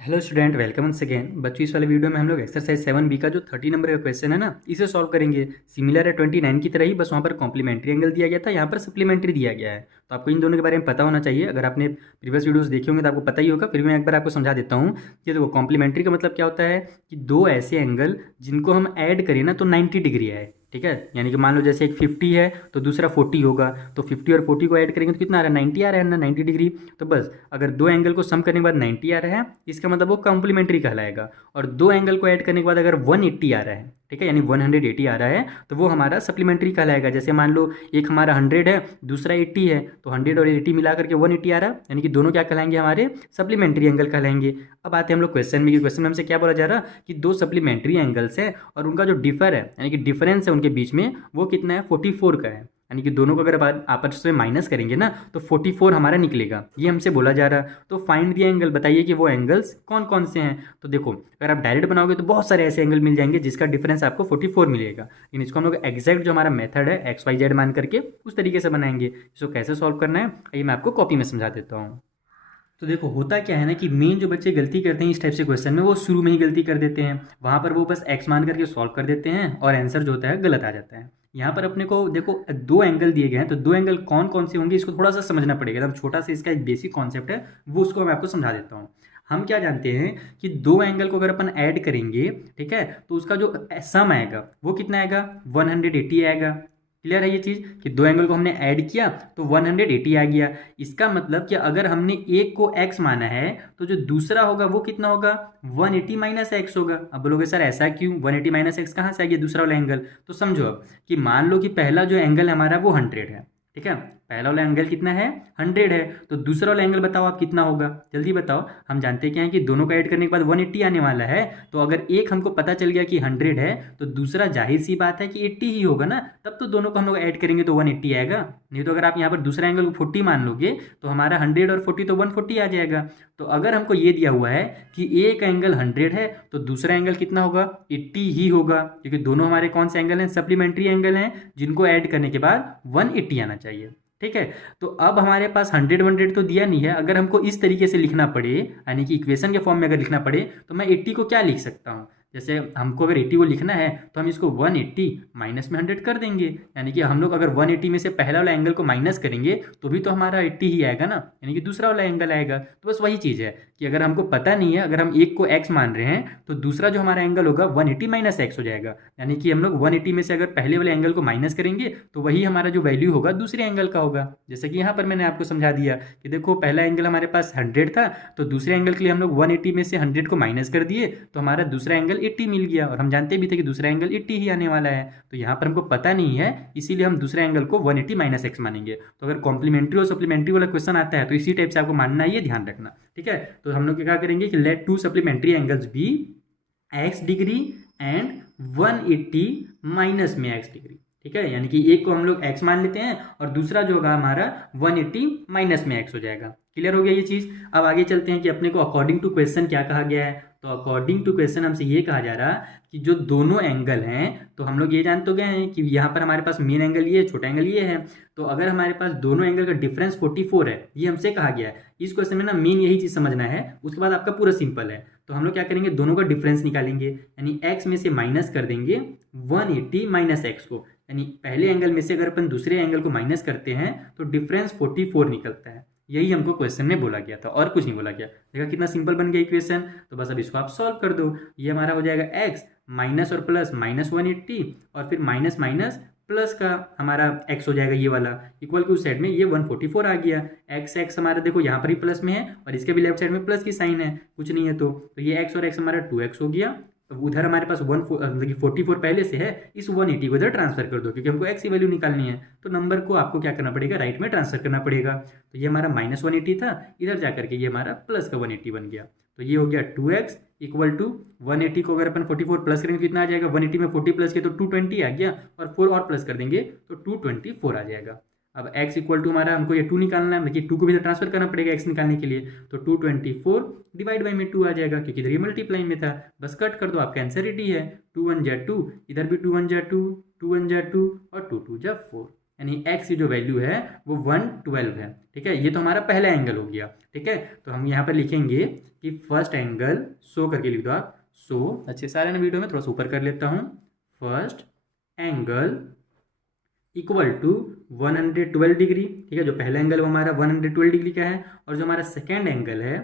Hello student, welcome once again. बच्चों, इस वाले वीडियो में हम लोग एक्सरसाइज 7B का जो 30 नंबर का क्वेश्चन है ना, इसे सॉल्व करेंगे। सिमिलर है 29 की तरह ही, बस वहाँ पर कॉम्प्लीमेंट्री एंगल दिया गया था, यहाँ पर सप्लीमेंट्री दिया गया है। तो आपको इन दोनों के बारे में पता होना चाहिए। अगर आपने प्रीवियस वीडियोस देखे होंगे तो आपको पता ही होगा, फिर मैं एक बार आपको समझा देता हूँ कि देखो, कॉम्प्लीमेंट्री का मतलब क्या होता है कि दो ऐसे एंगल जिनको हम ऐड करें ना तो 90 डिग्री है। ठीक है, यानी कि मान लो जैसे एक 50 है तो दूसरा 40 होगा, तो 50 और 40 को ऐड करेंगे तो कितना आ रहा है, 90 आ रहा है ना, 90 डिग्री। तो बस अगर दो एंगल को सम करने के बाद 90 आ रहा है, इसका मतलब वो कॉम्प्लीमेंट्री कहलाएगा। और दो एंगल को ऐड करने के बाद अगर 180 आ रहा है, ठीक है, यानी 180 आ रहा है, तो वो हमारा सप्लीमेंट्री कहलाएगा। जैसे मान लो एक हमारा 100 है, दूसरा 80 है, तो 100 और 80 मिला करके 180 आ रहा है, यानी कि दोनों क्या कहलाएंगे, हमारे सप्लीमेंट्री एंगल कहलाएंगे। अब आते हैं हम लोग क्वेश्चन में, कि क्वेश्चन में हमसे क्या बोला जा रहा है कि दो सप्लीमेंट्री एंगल्स है और उनका जो डिफर है, यानी कि डिफरेंस है उनके बीच में, वो कितना है, 44 का है। यानी कि दोनों को अगर आपस में माइनस करेंगे ना तो 44 हमारा निकलेगा, ये हमसे बोला जा रहा है। तो फाइंड द एंगल, बताइए कि वो एंगल्स कौन कौन से हैं। तो देखो, अगर आप डायरेक्ट बनाओगे तो बहुत सारे ऐसे एंगल मिल जाएंगे जिसका डिफरेंस आपको 44 मिलेगा, लेकिन इसको हम लोग एग्जैक्ट जो हमारा मेथड है XYZ मान करके उस तरीके से बनाएंगे। इसको कैसे सॉल्व करना है ये मैं आपको कॉपी में समझा देता हूँ। तो देखो, होता क्या है ना कि मेन जो बच्चे गलती करते हैं इस टाइप से क्वेश्चन में, वो शुरू में ही गलती कर देते हैं। वहाँ पर वो बस एक्स मान करके सॉल्व कर देते हैं और आंसर जो होता है गलत आ जाता है। यहाँ पर अपने को देखो, दो एंगल दिए गए हैं, तो दो एंगल कौन कौन से होंगे इसको थोड़ा सा समझना पड़ेगा। एकदम छोटा सा इसका एक बेसिक कॉन्सेप्ट है, वो उसको मैं आपको समझा देता हूँ। हम क्या जानते हैं कि दो एंगल को अगर अपन ऐड करेंगे, ठीक है, तो उसका जो सम आएगा वो कितना आएगा, 180 आएगा। क्लियर है ये चीज़ कि दो एंगल को हमने ऐड किया तो 180 आ गया। इसका मतलब कि अगर हमने एक को x माना है तो जो दूसरा होगा वो कितना होगा, 180 माइनस एक्स होगा। अब बोलोगे सर ऐसा क्यों, 180 माइनस एक्स कहाँ से आ गया दूसरा वाला एंगल। तो समझो अब कि मान लो कि पहला जो एंगल है हमारा वो 100 है, ठीक है, पहला वाला एंगल कितना है, 100 है। तो दूसरा वाला एंगल बताओ आप कितना होगा, जल्दी बताओ। हम जानते क्या है कि दोनों का ऐड करने के बाद 180 आने वाला है। तो अगर एक हमको पता चल गया कि 100 है तो दूसरा जाहिर सी बात है कि 80 ही होगा ना, तब तो दोनों को हम लोग ऐड करेंगे तो 180 आएगा। नहीं तो अगर आप यहाँ पर दूसरा एंगल को 40 मान लोगे तो हमारा 100 और 40 तो 140 आ जाएगा। तो अगर हमको ये दिया हुआ है कि एक एंगल 100 है तो दूसरा एंगल कितना होगा, 80 ही होगा, क्योंकि दोनों हमारे कौन से एंगल हैं, सप्लीमेंट्री एंगल हैं, जिनको ऐड करने के बाद 180 आना चाहिए। ठीक है, तो अब हमारे पास 100 तो दिया नहीं है। अगर हमको इस तरीके से लिखना पड़े, यानी कि इक्वेशन के फॉर्म में अगर लिखना पड़े, तो मैं 80 को क्या लिख सकता हूँ, जैसे हमको अगर 80 को लिखना है तो हम इसको 180 माइनस में 100 कर देंगे। यानी कि हम लोग अगर 180 में से पहला वाला एंगल को माइनस करेंगे तो भी तो हमारा 80 ही आएगा ना, यानी कि दूसरा वाला एंगल आएगा। तो बस वही चीज़ है कि अगर हमको पता नहीं है, अगर हम एक को x मान रहे हैं तो दूसरा जो हमारा एंगल होगा 180 माइनस एक्स हो जाएगा। यानी कि हम लोग 180 में से अगर पहले वाले एंगल को माइनस करेंगे तो वही हमारा जो वैल्यू होगा दूसरे एंगल का होगा। जैसे कि यहाँ पर मैंने आपको समझा दिया कि देखो, पहला एंगल हमारे पास 100 था, तो दूसरे एंगल के लिए हम लोग 180 में से 100 को माइनस कर दिए तो हमारा दूसरा एंगल 80 मिल गया। और हम जानते भी थे कि दूसरा एंगल 80 ही आने वाला है। तो यहाँ पर हमको पता नहीं है, इसीलिए हम दूसरे एंगल को 180 माइनस एक्स मानेंगे। तो अगर कॉम्प्लीमेंट्री और सप्लीमेंट्री वाला क्वेश्चन आता है तो इसी टाइप से आपको मानना है, ये ध्यान रखना। ठीक है, तो हम लोग क्या करेंगे कि let two supplementary angles be x degree and 180 minus में एक्स डिग्री। ठीक है, यानी कि एक को हम लोग x मान लेते हैं और दूसरा जो होगा हमारा 180 माइनस में x हो जाएगा। क्लियर हो गया ये चीज़। अब आगे चलते हैं कि अपने को अकॉर्डिंग टू क्वेश्चन क्या कहा गया है। तो अकॉर्डिंग टू क्वेश्चन हमसे ये कहा जा रहा कि जो दोनों एंगल हैं, तो हम लोग ये जान तो गए हैं कि यहाँ पर हमारे पास मेन एंगल ये है, छोटा एंगल ये है। तो अगर हमारे पास दोनों एंगल का डिफरेंस 44 है, ये हमसे कहा गया है। इस क्वेश्चन में ना मेन यही चीज़ समझना है, उसके बाद आपका पूरा सिंपल है। तो हम लोग क्या करेंगे, दोनों का डिफरेंस निकालेंगे, यानी x में से माइनस कर देंगे 180 माइनस एक्स को। यानी पहले एंगल में से अगर अपन दूसरे एंगल को माइनस करते हैं तो डिफरेंस 44 निकलता है। यही हमको क्वेश्चन में बोला गया था और कुछ नहीं बोला गया। देखा कितना सिंपल बन गया इक्वेशन। तो बस अब इसको आप सॉल्व कर दो। ये हमारा हो जाएगा x माइनस और प्लस माइनस 180 और फिर माइनस माइनस प्लस का हमारा x हो जाएगा ये वाला, इक्वल के उस साइड में ये 144 आ गया। x हमारा देखो यहाँ पर ही प्लस में है और इसके भी लेफ्ट साइड में प्लस की साइन है, कुछ नहीं है तो ये x और x हमारा 2x हो गया। अब उधर हमारे पास 44 पहले से है, इस 180 को इधर ट्रांसफर कर दो, क्योंकि हमको x की वैल्यू निकालनी है। तो नंबर को आपको क्या करना पड़ेगा, राइट में ट्रांसफर करना पड़ेगा। तो ये हमारा माइनस 180 था, इधर जाकर के ये हमारा प्लस का 180 बन गया। तो ये हो गया 2x इक्वल टू 180 को अगर अपन 44 प्लस करेंगे तो कितना आ जाएगा, 180 में 40 प्लस किया तो 220 आ गया, और 4 और प्लस कर देंगे तो 224 आ जाएगा। अब x इक्वल टू हमारा, हमको ये 2 निकालना है, मतलब 2 को भी इधर ट्रांसफर करना पड़ेगा x निकालने के लिए। तो 224 डिवाइड बाई में 2 आ जाएगा, क्योंकि इधर ये मल्टीप्लाई में था। बस कट कर दो, आपका आंसर रेडी है। 2 1 जा 2, इधर भी 2 1 जा 2, 2 1 जा 2 और 2 2 जा 4। यानी एक्स की जो वैल्यू है वो 112 है। ठीक है, ये तो हमारा पहला एंगल हो गया। ठीक है, तो हम यहाँ पर लिखेंगे कि फर्स्ट एंगल शो करके लिख दो आप। सो अच्छे सारे ना वीडियो में थोड़ा सा ऊपर कर लेता हूँ। First angle equal to 112 degree. ठीक है, जो पहला एंगल वो हमारा 112 डिग्री का है, और जो हमारा सेकेंड एंगल है,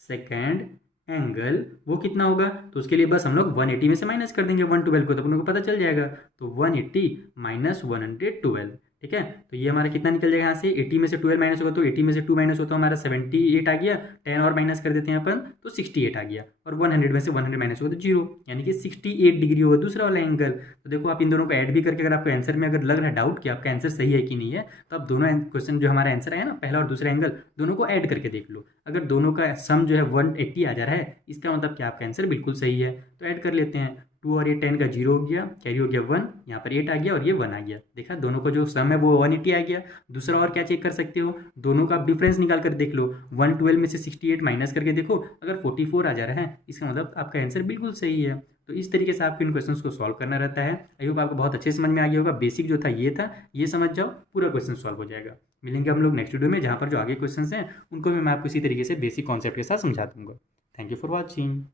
सेकेंड एंगल वो कितना होगा, तो उसके लिए बस हम लोग 180 में से माइनस कर देंगे 112 को, तो अपन को पता चल जाएगा। तो 180 माइनस 112। ठीक है, तो ये हमारा कितना निकल जाएगा यहाँ से, 80 में से 12 माइनस होगा तो 80 में से 2 माइनस होता है हमारा 78 आ गया। 10 और माइनस कर देते हैं अपन तो 68 आ गया, और 100 में से 100 माइनस होगा तो 0, यानी कि 68 डिग्री होगा दूसरा वाला एंगल। तो देखो आप इन दोनों को ऐड भी करके, अगर आपको आंसर में अगर लग रहा है डाउट कि आपका आंसर सही है कि नहीं है, तो आप दोनों क्वेश्चन जो हमारा आंसर है ना, पहला और दूसरा एंगल, दोनों को ऐड करके देख लो। अगर दोनों का सम जो है 180 आ जा रहा है, इसका मतलब कि आपका आंसर बिल्कुल सही है। तो ऐड कर लेते हैं, 2 और ये 10 का 0 हो गया, कैरी हो गया 1, यहाँ पर 8 आ गया और ये 1 आ गया। देखा, दोनों का जो सम है वो 180 आ गया। दूसरा और क्या चेक कर सकते हो, दोनों का आप डिफरेंस निकाल कर देख लो। 112 में से 68 माइनस करके देखो, अगर 44 आ जा रहा है, इसका मतलब आपका आंसर बिल्कुल सही है। तो इस तरीके से आपको इन क्वेश्चंस को सॉल्व करना रहता है। आई होप आपको बहुत अच्छे समझ में आ गया होगा। बेसिक जो था, ये समझ जाओ, पूरा क्वेश्चन सॉल्व हो जाएगा। मिलेंगे हम लोग नेक्स्ट वीडियो में, जहाँ पर जो आगे क्वेश्चन हैं उनको भी मैं आपको इसी तरीके से बेसिक कॉन्सेप्ट के साथ समझा दूंगा। Thank you for watching.